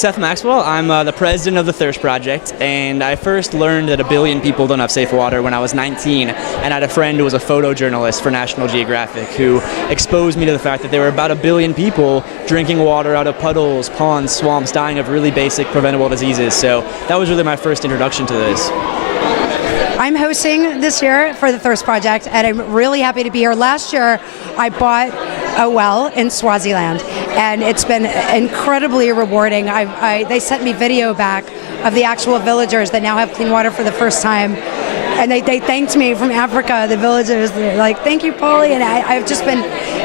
Seth Maxwell. I'm the president of the Thirst Project, and I first learned that 1 billion people don't have safe water when I was 19, and I had a friend who was a photojournalist for National Geographic who exposed me to the fact that there were about 1 billion people drinking water out of puddles, ponds, swamps, dying of really basic preventable diseases. So that was really my first introduction to this. I'm hosting this year for the Thirst Project, and I'm really happy to be here. Last year, I bought a well in Swaziland, and it's been incredibly rewarding. They sent me video back of the actual villagers that now have clean water for the first time, and they thanked me from Africa, the villagers. They're like, thank you, Pauley, and I've just been,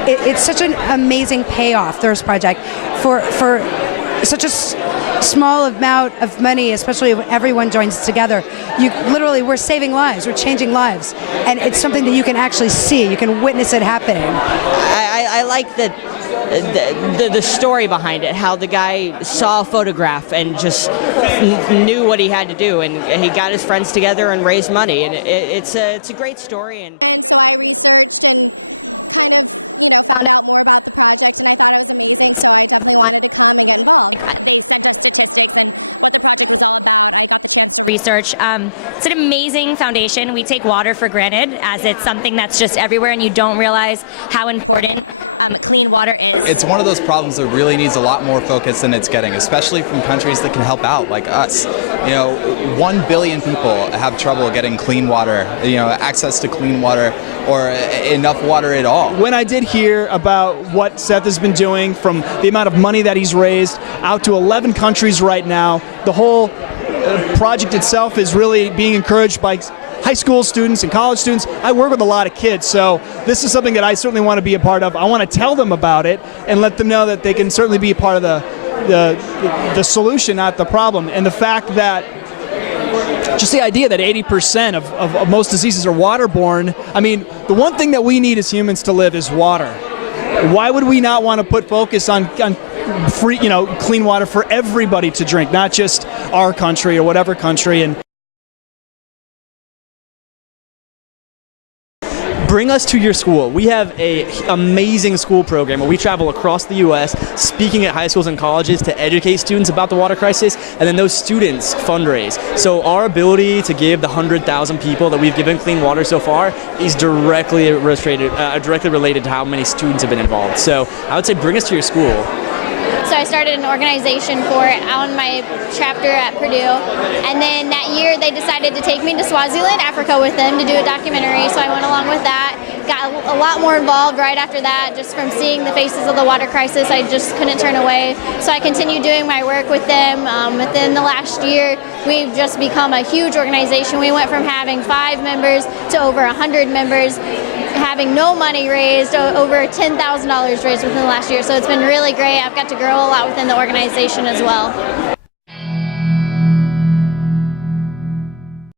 it's such an amazing payoff, Thirst Project, for such a small amount of money, especially if everyone joins together. We're saving lives, we're changing lives, and it's something that you can actually see, you can witness it happening. I like the story behind it, how the guy saw a photograph and just knew what he had to do, and he got his friends together and raised money, and it's a great story. And my research, found out more about the process, so everyone involved. Research. It's an amazing foundation. We take water for granted as it's something that's just everywhere, and you don't realize how important clean water is. It's one of those problems that really needs a lot more focus than it's getting, especially from countries that can help out, like us. 1 billion people have trouble getting clean water, access to clean water or enough water at all. When I did hear about what Seth has been doing, from the amount of money that he's raised out to 11 countries right now, the whole project itself is really being encouraged by high school students and college students. I work with a lot of kids, so this is something that I certainly want to be a part of. I want to tell them about it and let them know that they can certainly be a part of the solution, not the problem. And the fact that just the idea that 80% of most diseases are waterborne. I mean, the one thing that we need as humans to live is water. Why would we not want to put focus on free, clean water for everybody to drink, not just our country or whatever country? And bring us to your school. We have an amazing school program where we travel across the U.S. speaking at high schools and colleges to educate students about the water crisis, and then those students fundraise. So our ability to give the 100,000 people that we've given clean water so far is directly related to how many students have been involved. So I would say bring us to your school. So I started an organization for it on my chapter at Purdue, and then that year they decided to take me to Swaziland, Africa with them to do a documentary, so I went along with that. Got a lot more involved right after that, just from seeing the faces of the water crisis. I just couldn't turn away, so I continued doing my work with them. Within the last year, we've just become a huge organization. We went from having 5 members to over 100 members, having no money raised, over $10,000 raised within the last year. So it's been really great. I've got to grow a lot within the organization as well.